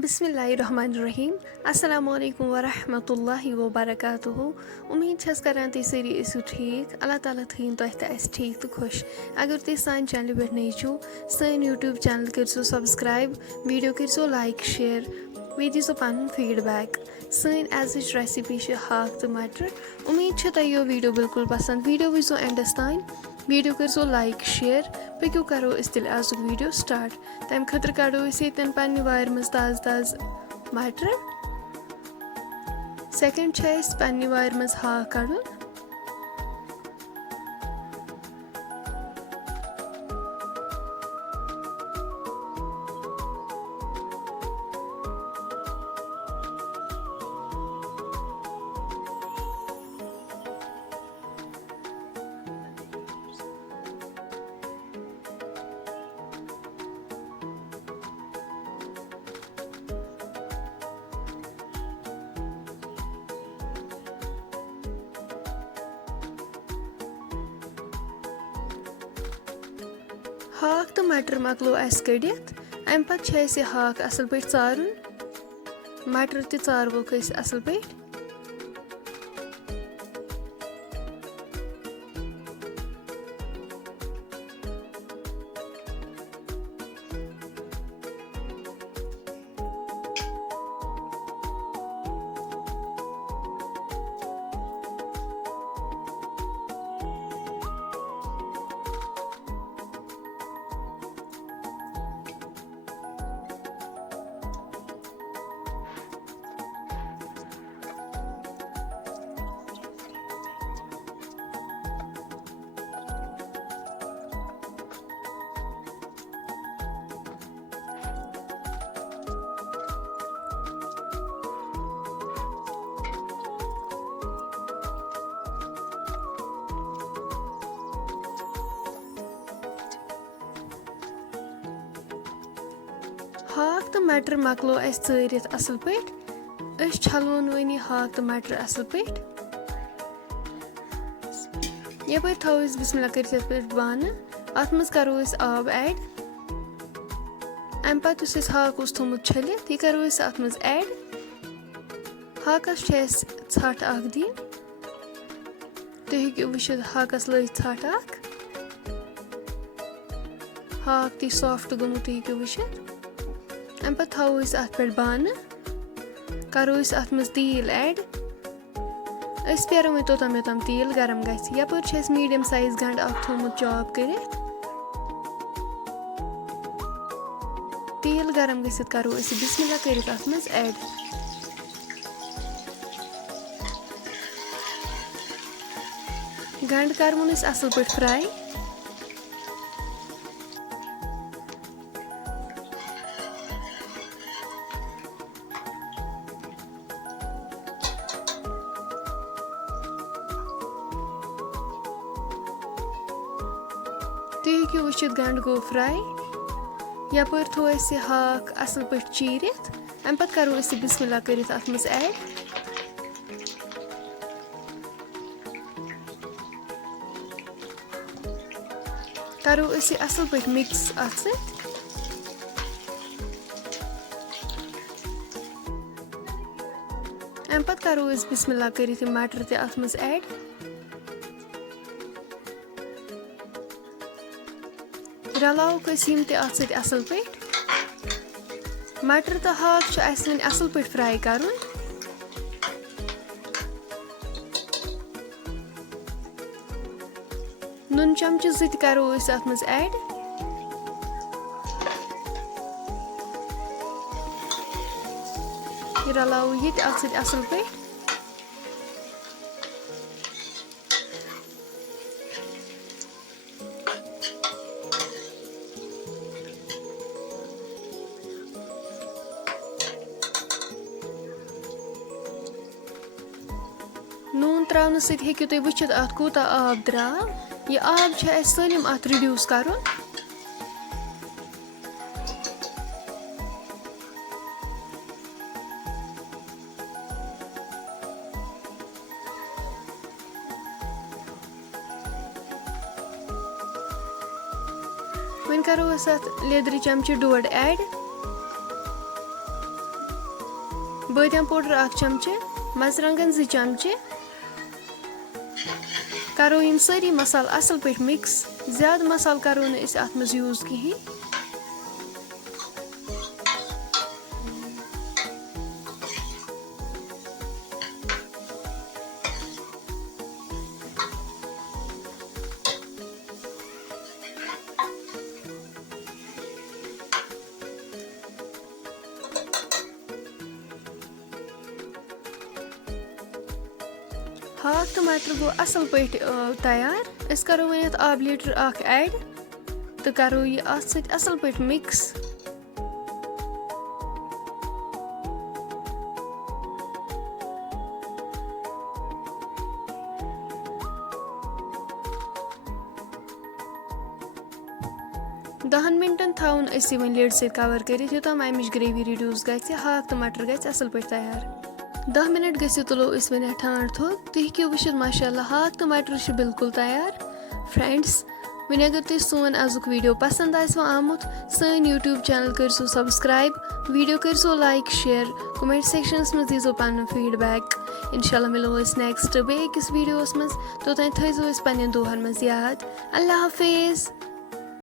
बिस्मिल्लाहिर्रहमानिर्रहीम अस्सलामुअलैकुम वरहमतुल्लाहि वबरकातुहू। उम्मीद छस करान तुम सारी ٲسِو ठीक। अल्लाह ताला थीन तुह तो ठीक तो खुश। अगर तुम सान चैनल पे नई छो सन यूट्यूब चैनल करो सब्सक्राइब, वीडियो करो लाइक शेयर, वे दीजो पन फीडबैक। सन एज रेसिपी हाक तो मटर। उम्मीद तुह यो वीडियो बिल्कुल पसंद। वीडियो वो एंडस तान, वीडियो करो लाइक शेयर। पक्यो करो तेल आज वीडियो स्टार्ट। तम खतर कड़ो ये पन्ने वार मज ताज ताज मटर। सेकंड पन्ने वार मज हाक कड़न। हाक तो मटर मकलो अस कड़ित। अम पे हाक असल पे चारुन, मटर ते चारवोक असल पे। हाक तो मटर मकलो अस चरित असल पे। छलवन वन हाक तो मटर असल पे। यप थो बिस्मिल्लाह कर बान। अत मज करो आब ऐड। अम पे हाक थोमुत छलित यह करो अत मज ऐड। हाकस छट दिन। तुम हेको वुचित हाकस लग छट हाक ती सॉफ्ट गोमुत तुम हेको वुचित। अम पे थो अत पे बान। करो अत मज तेल ऐड। पेरो वो तोतम योतम तेल गरम गि। यपर मीडियम साइज गंड थोमुत चॉप कर। तेल गरम गि करो बिस्मिल्लाह कर अत मज ऐड। गंड करवन असल पे फ्राई। तुम हेको वुचित गंड गो फ्राई। यपर थो हाक असल पे चीरित। अम पे करो बिस्मिल्लाह कर अत मज ऐड। करो असल पे मिक्स अत सत। अम पे करो बिस्मिल्लाह कर मटर ते अत मज ऐड। रलावक यम ते अत सत असल पे। मटर तो हाक वन असल पे फ्राई करुन। नुन चमचे ज करो अत मज ऐड। रलाव ये अत सत असल पे। नून त्रावन सत हेकु तुम वुचित अत कूता आब द्राव। यह आब सलिम अत रिड्यूस करुन। वन करो अत लेदर चमचे 1.5 ऐड। बादाम पाउडर 1 चमचे, मर्चरंगन 2 चमचे। करो यम सारी मसाल असल पे मिक्स। ज़्यादा मसाल करो न इस अत मज यूज़ कहीं। हाक टमाटर गो असल पे तैयार। इस करो वन यथ आब लीटर 1 ऐड तो करो ये अत सत असल पे मिक्स। दहन मिनटन थाउन अस वन लिड से कवर कर योताम अमिच ग्रेवी रिड्यूस गि हाक टमाटर गि असल पे तैयार। 10 मिनट गो तुलो इस वन ठांड थोक तुम हेको वुचित माशाल्लाह हाक टमाटर बिल्कुल तैयार। फ्रेंड्स वन अगर तुम सोन अजुक वीडियो पसंद आमुत सन यूट्यूब चैनल करो सब्सक्राइब, वीडियो करो लाइक शेयर, कमेंट सेक्शनस में दीजो पन फीडबैक। इंशाल्लाह मिलो नेक्स्ट बेकिस वीडियोस मज तोतान थो पन्न दुहन मज याद। अल्लाह हाफिज।